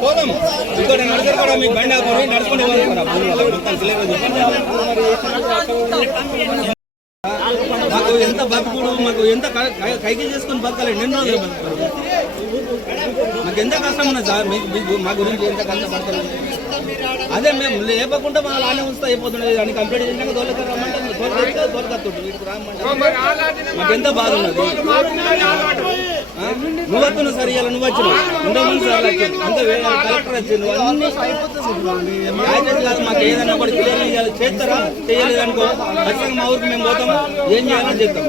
పోదాం ఇంకోటి నడిచారు కూడా మీకు బండి ఆపుకొని నడుచుకుంటే పోదాం మొత్తం మాకు ఎంత బతుకుడు మాకు ఎంత కైకి చేసుకుని బతకాలి? ఎన్ని రోజులు బతకాలి మాకు ఎంత కష్టం ఉన్నది సార్? మీకు మా గురించి ఎంత కష్టపడతారు? అదే మేము లేపకుండా మా లానే ఉంచుతా అయిపోతుండేది అని కంప్లీట్ చేసినాక తోలక రమ్మంటే తోలక తోలకత్తుండు వీటికి రామ్మంటే మాకు ఎంత బాధ ఉన్నది? నువ్వు వస్తున్నావు సార్ ఇవాళ నువ్వు వచ్చినావు. ఇంతకుముందు సార్ వచ్చింది అంత కలెక్టర్ వచ్చింది అన్ని యాక్సిడెంట్ కాదు మాకు ఏదన్నా కూడా క్లియర్ చేయాలి. చేస్తారా? చేయలేదు అనుకో ఖచ్చితంగా మా ఊరికి మేము పోతాము. ఏం చేయాలని చెప్తాం.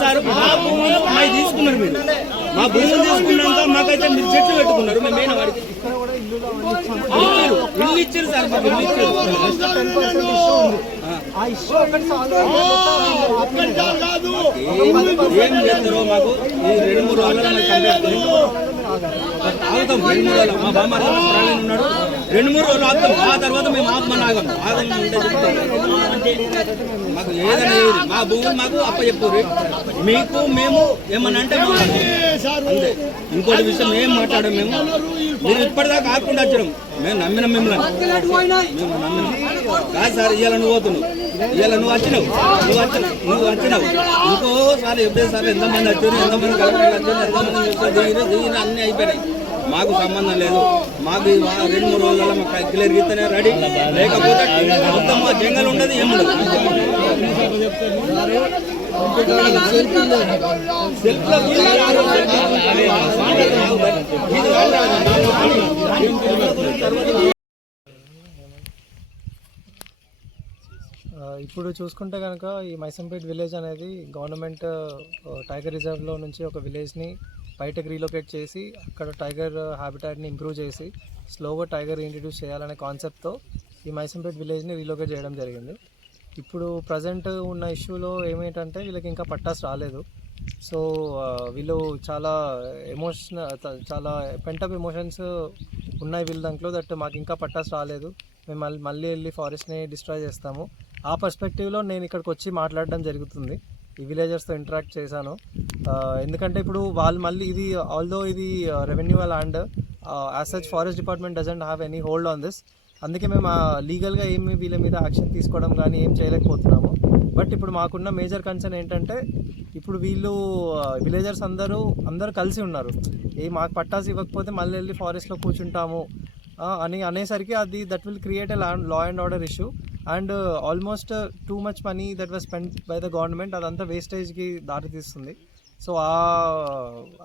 సార్ మా భూములు తీసుకున్నారు మీరు. మా భూములు తీసుకున్నాక మాకైతే మీరు చెట్లు పెట్టుకున్నారు. మేము మెయిన్ వాడికి. ఇల్లు ఇచ్చారు సార్ మాకు ఇల్లు ఇచ్చారు. ఏం చేస్తారు మాకు ఈ రెండు మూడు రోజులు ఆగుతాం రెండు మూడు రోజులు. మా బామ్మ ప్రాణం ఉన్నాడు. రెండు మూడు రోజులు ఆగుతాం. ఆ తర్వాత మేము ఆత్మని ఆగం ఆగం ఉంటే చెప్తాం. మాకు ఏదైనా మా భూములు మాకు అప్ప చెప్పారు మీకు మేము ఏమన్నా అంటే అంతే. ఇంకోటి విషయం ఏం మాట్లాడాం మేము? మీరు ఇప్పటిదాకా ఆకుండా వచ్చాం మేము నమ్మిన మిమ్మల్ని. మేము నమ్మినాం. కాదు సార్ ఇవాళ నువ్వు పోతున్నావు. ఇవాళ నువ్వు వచ్చినావు. నువ్వు వచ్చినావు. నువ్వు వచ్చినావు. ఇంకోసారి ఎప్పుడే సార్ ఎంతమంది వచ్చారు ఎంతమంది కలెక్టర్లు వచ్చారు ఎంతమంది చూస్తారు దిగిన దిగిన అన్నీ అయిపోయినాయి. మాకు సంబంధం లేదు. మాకు రెండు మూడు రోజుల మాకు క్లియర్ గీతనే రెడీ. లేకపోతే మొత్తం జంగల్ ఉండదు ఏముండదు ఇప్పుడు చూసుకుంటే కనుక ఈ మైసంపేట్ విలేజ్ అనేది గవర్నమెంట్ టైగర్ రిజర్వ్లో నుంచి ఒక విలేజ్ని బయటకు రీలొకేట్ చేసి అక్కడ టైగర్ హ్యాబిటాట్ని ఇంప్రూవ్ చేసి స్లోగా టైగర్ ఇంట్రడ్యూస్ చేయాలనే కాన్సెప్ట్తో ఈ మైసంపేట్ విలేజ్ని రీలొకేట్ చేయడం జరిగింది. ఇప్పుడు ప్రజెంట్ ఉన్న ఇష్యూలో ఏమేంటంటే వీళ్ళకి ఇంకా పట్టాస్ రాలేదు. సో వీళ్ళు చాలా ఎమోషన్ చాలా పెంటప్ ఎమోషన్స్ ఉన్నాయి వీళ్ళ దాంట్లో దట్ మాకు ఇంకా పట్టాస్ రాలేదు. మేము మళ్ళీ మళ్ళీ వెళ్ళి ఫారెస్ట్ని డిస్ట్రాయ్ చేస్తాము. ఆ పర్స్పెక్టివ్లో నేను ఇక్కడికి వచ్చి మాట్లాడడం జరుగుతుంది. ఈ విలేజర్స్తో ఇంటరాక్ట్ చేశాను. ఎందుకంటే ఇప్పుడు వాళ్ళు మళ్ళీ ఇది ఆల్దో ఇది revenue land as such forest department doesn't have any hold on this అందుకే మేము లీగల్గా ఏమి వీళ్ళ మీద యాక్షన్ తీసుకోవడం కానీ ఏం చేయలేకపోతున్నాము. బట్ ఇప్పుడు మాకున్న మేజర్ కన్సర్న్ ఏంటంటే ఇప్పుడు వీళ్ళు విలేజర్స్ అందరూ అందరూ కలిసి ఉన్నారు. ఏ మాకు పట్టాస్ ఇవ్వకపోతే మళ్ళీ వెళ్ళి ఫారెస్ట్లో కూర్చుంటాము అని అనేసరికి అది that will create a land law and order issue. And almost too much money that was spend by the government అదంతా వేస్టేజ్కి దారితీస్తుంది. సో ఆ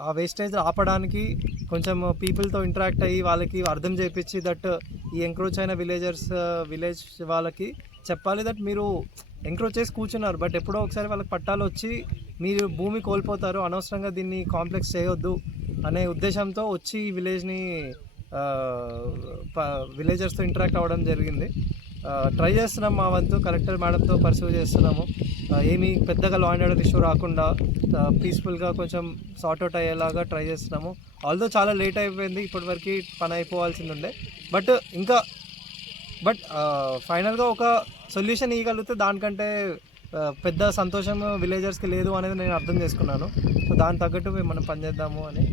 ఆ వేస్టేజ్ ఆపడానికి కొంచెం పీపుల్తో ఇంటరాక్ట్ అయ్యి వాళ్ళకి అర్థం చేయించి దట్ ఈ ఎంక్రోచ్ అయిన విలేజర్స్ విలేజ్ వాళ్ళకి చెప్పాలి దట్ మీరు ఎంక్రోచ్ చేసి కూర్చున్నారు. బట్ ఎప్పుడో ఒకసారి వాళ్ళకి పట్టాలు వచ్చి మీరు భూమి కోల్పోతారు అనవసరంగా దీన్ని కాంప్లెక్స్ చేయొద్దు అనే ఉద్దేశంతో వచ్చి ఈ విలేజ్ని విలేజర్స్తో ఇంటరాక్ట్ అవ్వడం జరిగింది. ట్రై చేస్తున్నాం మా వంతు కలెక్టర్ మేడంతో పర్సూ చేస్తున్నాము. ఏమీ పెద్దగా లా అండ్ ఆర్డర్ ఇష్యూ రాకుండా పీస్ఫుల్గా కొంచెం సార్ట్అవుట్ అయ్యేలాగా ట్రై చేస్తున్నాము. ఆల్దో చాలా లేట్ అయిపోయింది ఇప్పటివరకు పని అయిపోవాల్సింది ఉండే బట్ ఇంకా బట్ ఫైనల్గా ఒక సొల్యూషన్ ఇవ్వగలిగితే దానికంటే పెద్ద సంతోషం విలేజర్స్కి లేదు అనేది నేను అర్థం చేసుకున్నాను. సో దాని తగ్గట్టు మేము మనం పనిచేద్దాము అని.